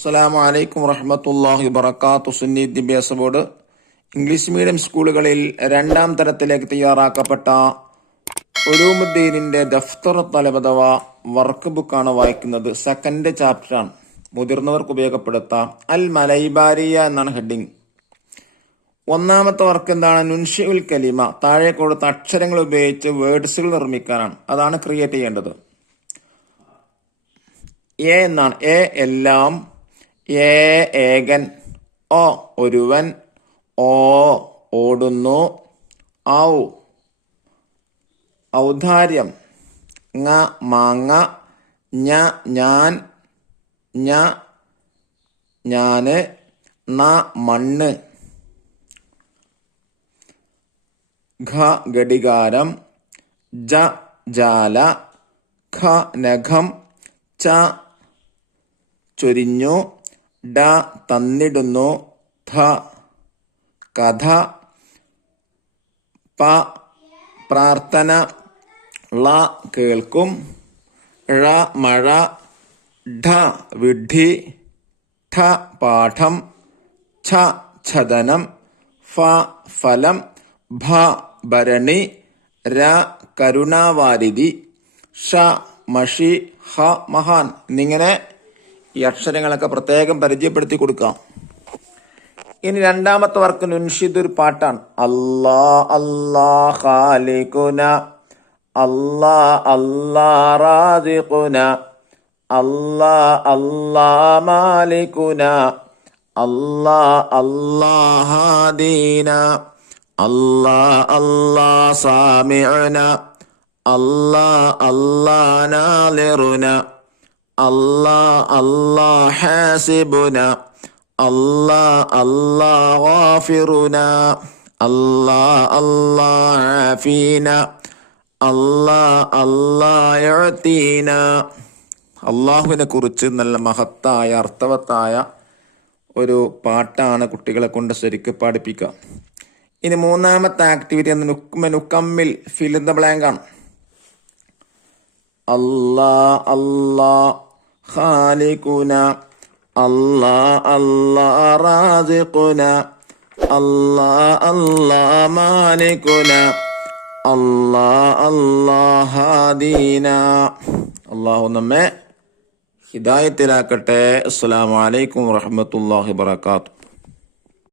അസ്സലാമു അലൈക്കും വറഹ്മത്തുള്ളാഹി വബറകാതുഹു. സുന്നി വിദ്യാഭ്യാസ ബോർഡ് ഇംഗ്ലീഷ് മീഡിയം സ്കൂളുകളിൽ രണ്ടാം തരത്തിലേക്ക് തയ്യാറാക്കപ്പെട്ട ഉലൂമുദ്ദീനിന്റെ ദഫ്തർ തലബ് അഥവാ വർക്ക് ബുക്കാണ് വായിക്കുന്നത്. സെക്കൻഡ് ചാപ്റ്ററാണ്, മുതിർന്നവർക്ക് ഉപയോഗപ്പെടുത്താം. അൽ മലൈബാരിയ എന്നാണ് ഹെഡിങ്. ഒന്നാമത്തെ വർക്ക് എന്താണ്? നുൻഷിഉൽ കലിമ, താഴെ കൊടുത്ത അക്ഷരങ്ങൾ ഉപയോഗിച്ച് വേർഡ്സുകൾ നിർമ്മിക്കാനാണ്. അതാണ് ക്രിയേറ്റ് ചെയ്യേണ്ടത്. എ എന്നാണ്. എ എല്ലാം, എ ഏകൻ, ഒ ഒരുവൻ, ഓ ഓടുന്നു, ഔ ഔദാര്യം, ങ മാങ്ങ, ഞ ഞാൻ, ഞ ഞാന്, ന മണ്ണ്, ഘ ഘടികാരം, ജ ജാല, ഖ നഖം, ച ചൊരിഞ്ഞു, ഡ തന്നിടുന്നു, ധ കഥ, പ പ്രാർത്ഥന, ള കേൾക്കും, ഴ മഴ, ഢ വിഡ്ഢി, ഠ പാഠം, ഛ ഛദനം, ഫ ഫലം, ഭ ഭരണി, ര കരുണാവാരിധി, ഷ മഷി, ഹ മഹാൻ എന്നിങ്ങനെ ഈ അക്ഷരങ്ങളൊക്കെ പ്രത്യേകം പരിചയപ്പെടുത്തി കൊടുക്കാം. ഇനി രണ്ടാമത്തെ വർക്ക് നുൻഷിദ്, ഒരു പാട്ടാണ്. അല്ലാ അല്ലാ ഖാലിഖുന, അല്ലാ അല്ലാ റാസിഖുന, അല്ലാ അല്ലാ മാലികുന, അല്ലാ അല്ലാ ഹാദീന, അല്ലാ അല്ലാ സാമിഉന, അല്ലാ അല്ലാ നാളിറുന, അല്ലാ അല്ലാ ഹാസിബുന, അല്ലാ അല്ലാ ഗാഫിറുന, അല്ലാ അല്ലാ ആഫീന, അല്ലാ അല്ലാ യുഅതീന. അള്ളാഹുവിനെ കുറിച്ച് നല്ല മഹത്തായ അർത്ഥവത്തായ ഒരു പാട്ടാണ് കുട്ടികളെ കൊണ്ട് ശരിക്കും പഠിപ്പിക്കുക. ഇനി മൂന്നാമത്തെ ആക്ടിവിറ്റി എന്ന നുക്കമ്മിൽ ഫിൽ ഇൻ ദ ബ്ലാങ്ക് ആണ്. അല്ലാ അല്ലാ ഖാലിഖുന, അല്ലാ അല്ലാ റാസിഖുന, അല്ലാ അല്ലാ മാലികുന, അല്ലാ അല്ലാ ഹാദീന. അല്ലാഹു നമ്മെ ഹിദായത്തിലാക്കട്ടെ. അസ്സലാമു അലൈക്കും വറഹ്മത്തുള്ളാഹി വബറകാതുഹു.